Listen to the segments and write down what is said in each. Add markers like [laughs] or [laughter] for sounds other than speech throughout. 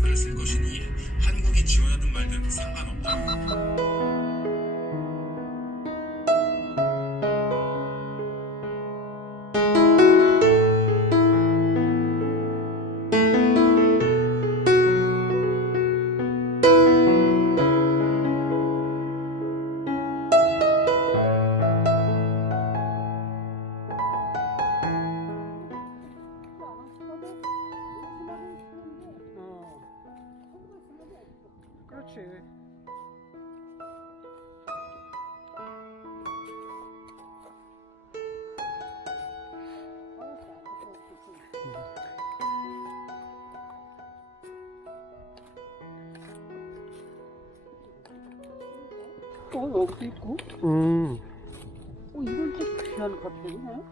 마스크를 쓸 것이니 한국이 지원하든 말든 상관없다. 그렇지. 어, 여기도 있고. 음. 어, 이건 좀 귀한 가평이네.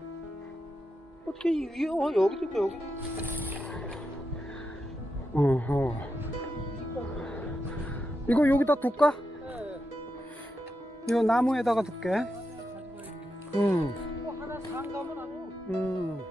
어떻게, 이, 어, 여기도 있고, 여기도 있고. 이거 여기다 둘까? 네. 이거 나무에다가 둘게. 음. 이거 하나 상가면 안 돼. 음.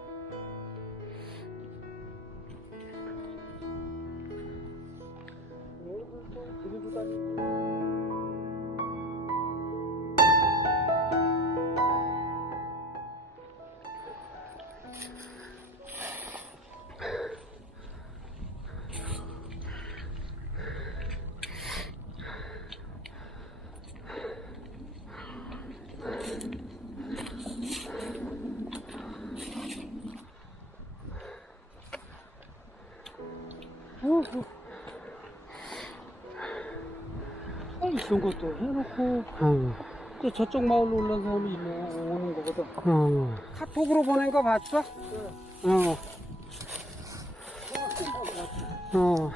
이런 것도 해놓고, 어. 또 저쪽 마을로 올라온 사람이 일로 오는 거거든. 어. 카톡으로 보낸 거 봤어? 어. 어.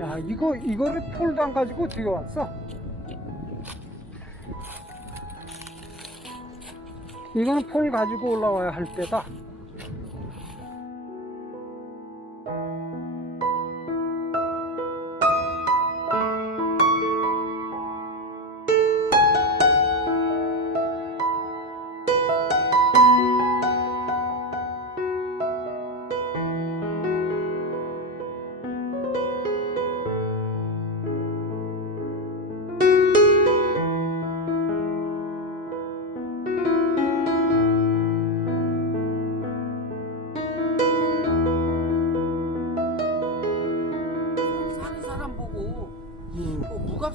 야, 이거, 이거를 폴도 안 가지고 어떻게 왔어? 이거는 폴 가지고 올라와야 할 때다.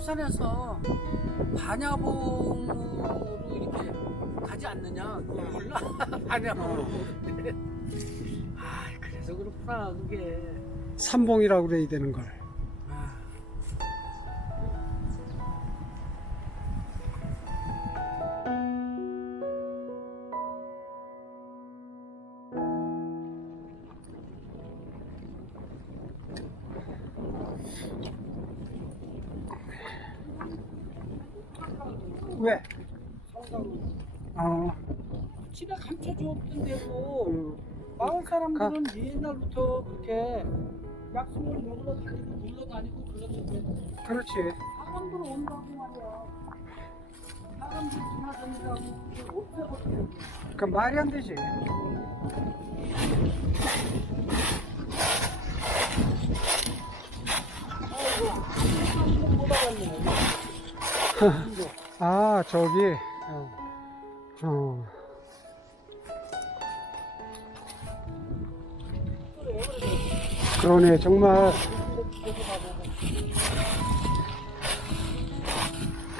그 무갑산에서 반야봉으로 이렇게 가지 않느냐? 그거 몰라? [laughs] 반야봉으로. 보는데 아 그래서 그렇구나 그게. 삼봉이라고 그래야 되는 걸. 사람들은 옛날부터 그렇게 약속을 먹으러 다니고 놀러 다니고 그러는데 그렇지. 사람들 온다고 말이야 사람들 지나다니다고 그게 없애버리는 그 말이 안 되지. [laughs] 아, 저기. 어. 어. 그러네, 정말.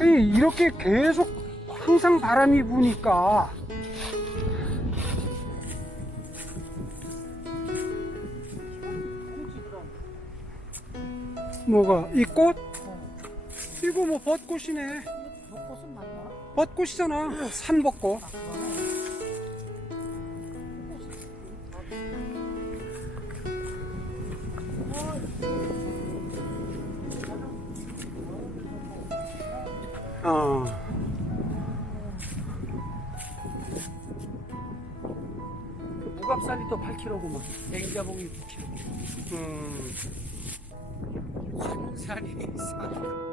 이- 이렇게 계속 항상 바람이 부니까 뭐가 이 꽃? 이거 뭐 벚꽃이네 벚꽃은 맞나? 벚꽃이잖아 산벚꽃 8kg구만. 냉자봉이 9kg. 음. 산이 산.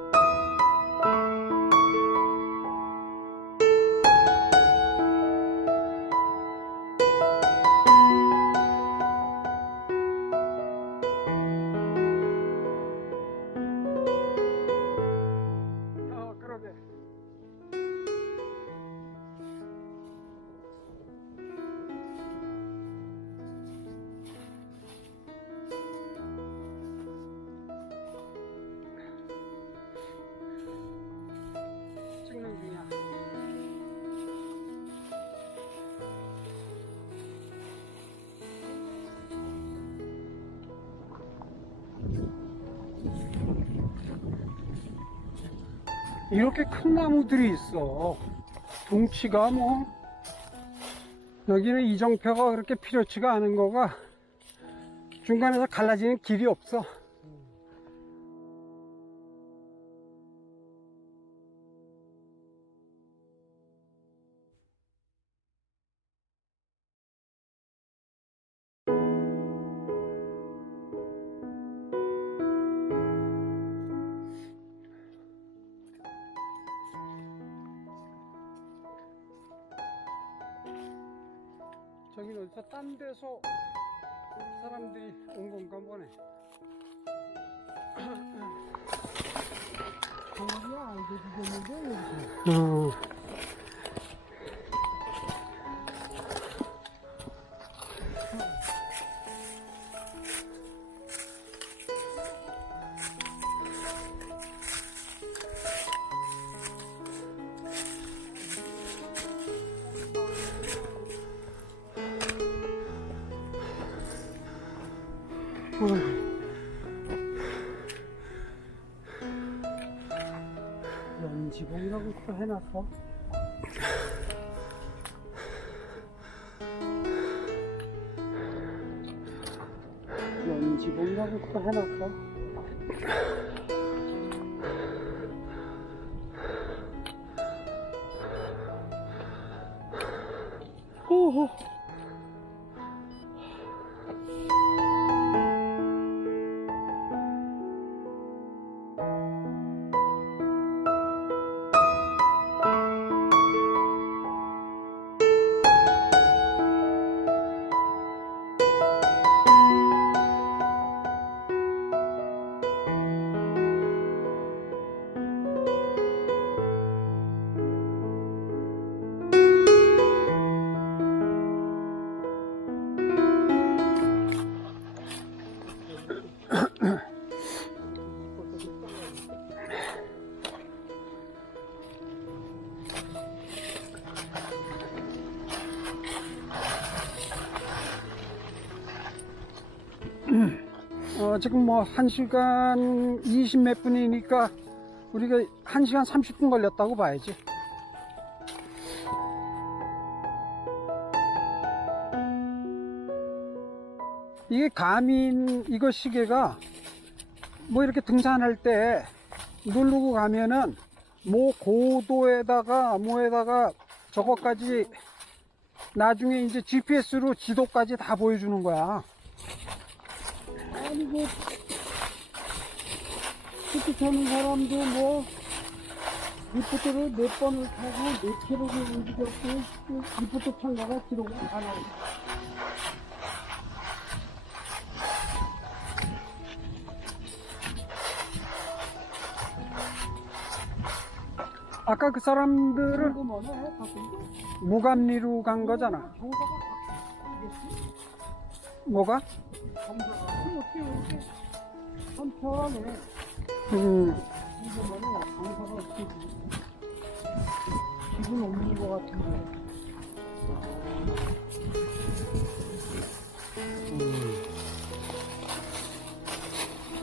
이렇게 큰 나무들이 있어. 동치가 뭐, 여기는 이정표가 그렇게 필요치가 않은 거가 중간에서 갈라지는 길이 없어. 온 건가 보네. 어. 연지봉이라고 또 해놨어. 지금 뭐 1시간 20 몇 분이니까 우리가 1시간 30분 걸렸다고 봐야지. 이게 가민 이거 시계가 뭐 이렇게 등산할 때 누르고 가면은 뭐 고도에다가 뭐에다가 저거까지 나중에 이제 GPS로 지도까지 다 보여주는 거야. 아니고, 스키 타는 사람도 뭐, 리포트를 몇 번을 타고 몇 킬로를 움직였고, 그 리포트 참가가 기록이 다 나오고. 아까 그 사람들을. 무감리로 간 거잖아. 뭐가? 음? 집은 없는 것 같은데.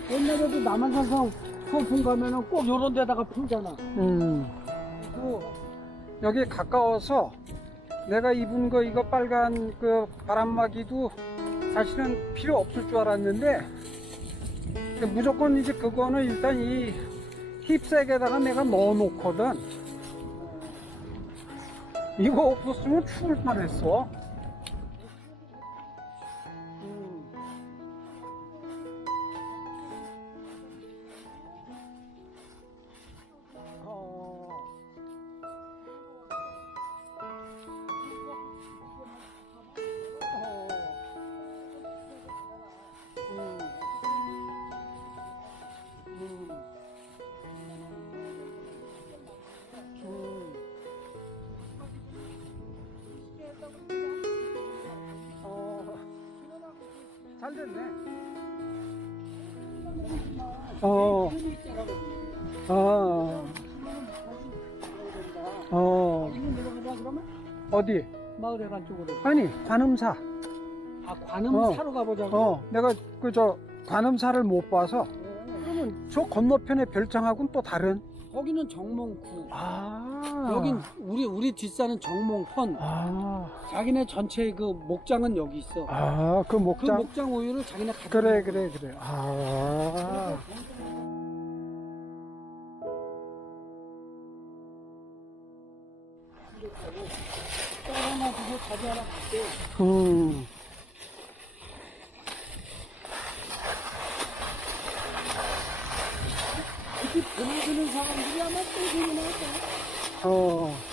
옛날에도 남한산성 소풍 가면은 꼭 요런 데다가 풀잖아. 음. 그 여기 가까워서 내가 입은 거 이거 빨간 그 바람막이도 사실은 필요 없을 줄 알았는데 무조건 이제 그거는 일단 이 힙색에다가 내가 넣어 놓거든. 이거 없었으면 추울 뻔했어 잘 됐네. 어. 어. 어. 어디? 마을에 간 쪽으로. 아니, 관음사. 아 관음 어. 가보자고. 어, 내가 그 저 관음사를 못 봐서 어. 그러면 저 건너편의 별장하고는 또 다른. 거기는 정몽구. 아. 여긴 우리 우리 뒷산은 정몽 헌. 아. 자기네 전체 그 목장은 여기 있어. 아, 그 그 목장. 목장 우유를 자기네 가지고. 그래, 그래, 그래. 아. 딸 하나 주고 자기 하나 갈게. 음. 이렇게 보내주는 사람들이 아마 또 되는 할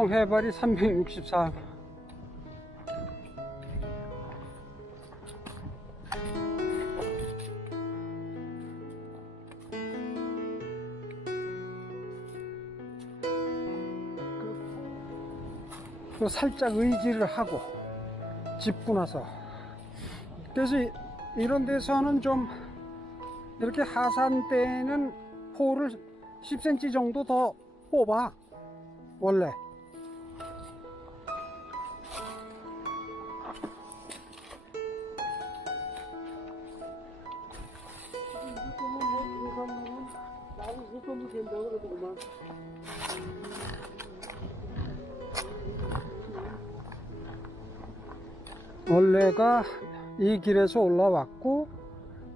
관음봉 해발이 364. 그 살짝 의지를 하고 짚고 나서 그래서 이- 이런 데서는 좀 이렇게 하산 때는 포를 10cm 정도 더 뽑아 원래 원래가 이 길에서 올라왔고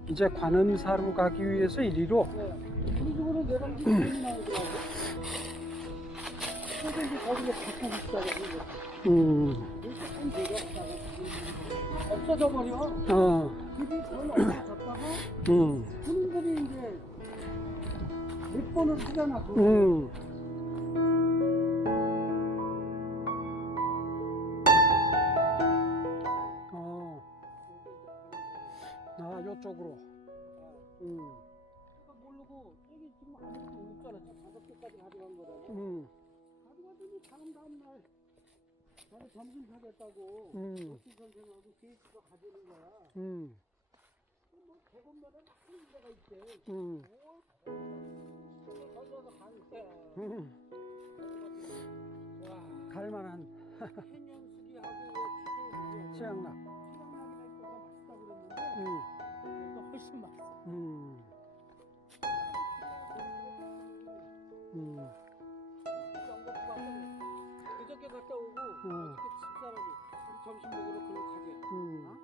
이제 관음사로 가기 위해서 이리로. 음, 없어져 버려. 어, 집이 거의 없어졌다가 음, 군인들이 이제 몇 번을 하잖아. 그거. 음. 사겠다고 음, 선생하고 케이크가 가져오는 거야. 음, 뭐 대본면에 많은 데가 있대. 음, 걸려서 가는데 음. 와 갈만한 해년수기하고 치즈 치양락. 치양락이나 있어서 맛있다 그랬는데 음, 이것도 훨씬 맛있어. 음, 음. 그저께 갔다 오고 음. 점심 먹으러 그로 가게. 음. 어?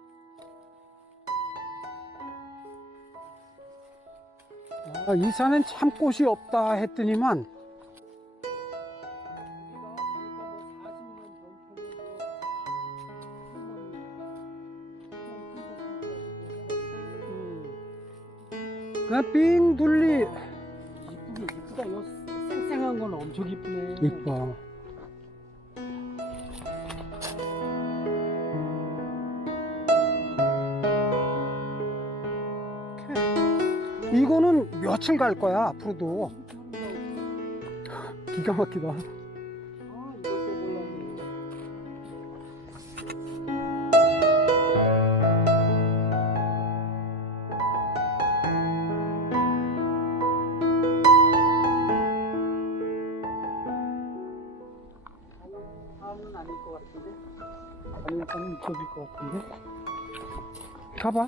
아, 이산엔 참 꽃이 없다 했더니만 뭐 음. 그빙 둘리 이쁘게 이쁘다 요 쌩쌩한 건 엄청 이쁘네 이뻐 며칠 갈 거야 앞으로도 기가 막히다. 가봐.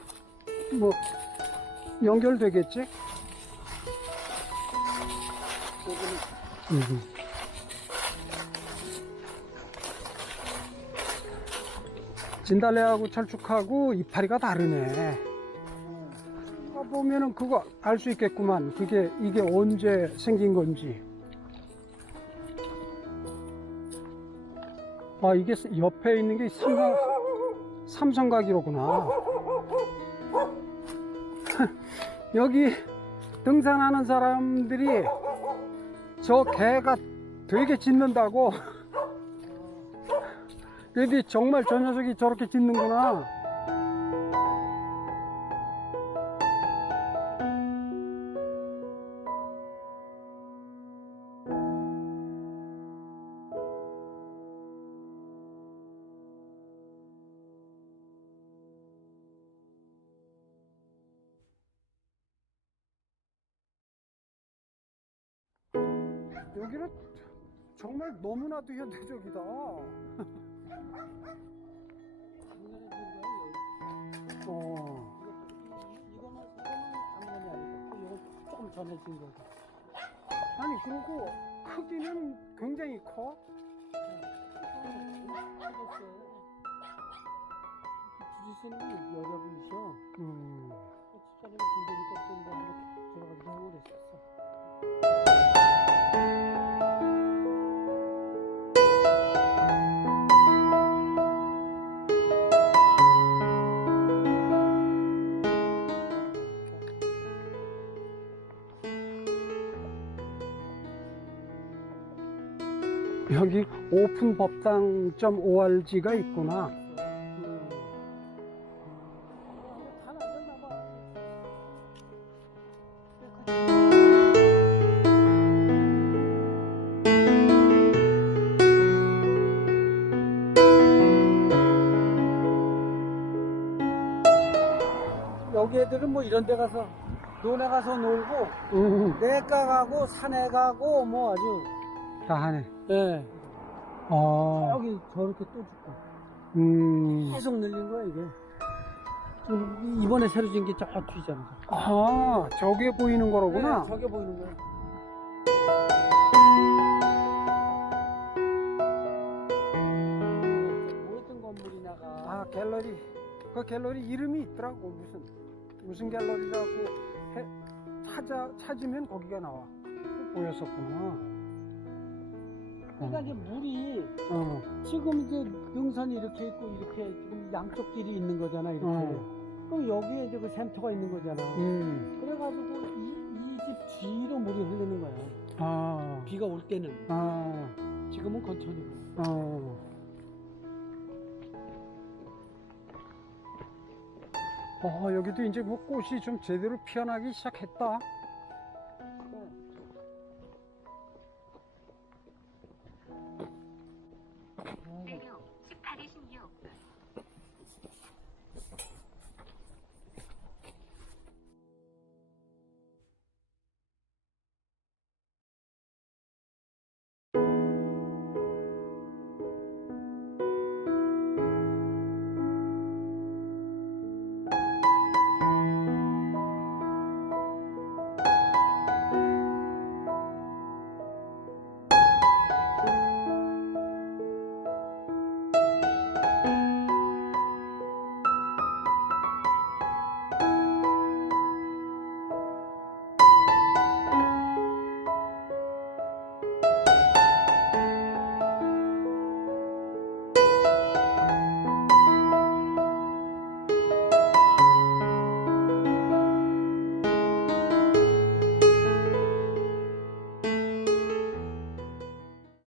뭐 연결되겠지? 음. 진달래하고 철쭉하고 이파리가 다르네. 아, 보면은 그거 알 수 있겠구만. 그게 이게 언제 생긴 건지. 아 이게 옆에 있는 게 삼성 삼성각이로구나. [laughs] 여기 등산하는 사람들이 저 개가 되게 짖는다고. [laughs] 근데 정말 저 녀석이 저렇게 짖는구나. 여기는 정말 너무나도 현대적이다. [laughs] 어. 이거는 이거는 당연히 아니고 이건 조금 전에 진 거고. 아니 그리고 크기는 굉장히 커. 주짓수는 여자분이셔. 음. 군대니까 좀뭐 이렇게 들어가기도 하고 그랬었어. 여기 오픈법당.org가 있구나. 여기 애들은 뭐 이런 데 가서 논에 가서 놀고 음, 내가 가고 산에 가고 뭐 아주 다 하네. 예 어, 여기 저렇게 또 죽고 음. 계속 늘린 거야 이게 지금 이번에 새로 진게저 뒤잖아 아, 저게 보이는 거로구나. 네, 저게 보이는 거야 모든 건물이 나가 아, 갤러리. 그 갤러리 이름이 있더라고. 무슨, 무슨 갤러리라고 해, 찾아, 찾으면 거기가 나와. 보였었구나. 그러니까 이제 물이 어, 지금 이제 능선이 이렇게 있고 이렇게 지금 양쪽 길이 있는 거잖아 이렇게 어. 그럼 여기에 이제 그 센터가 있는 거잖아 음. 그래가지고 이 집 뒤로 물이 흐르는 거야 아, 비가 올 때는 아, 지금은 건천이고 어. 어, 여기도 이제 뭐 꽃이 좀 제대로 피어나기 시작했다.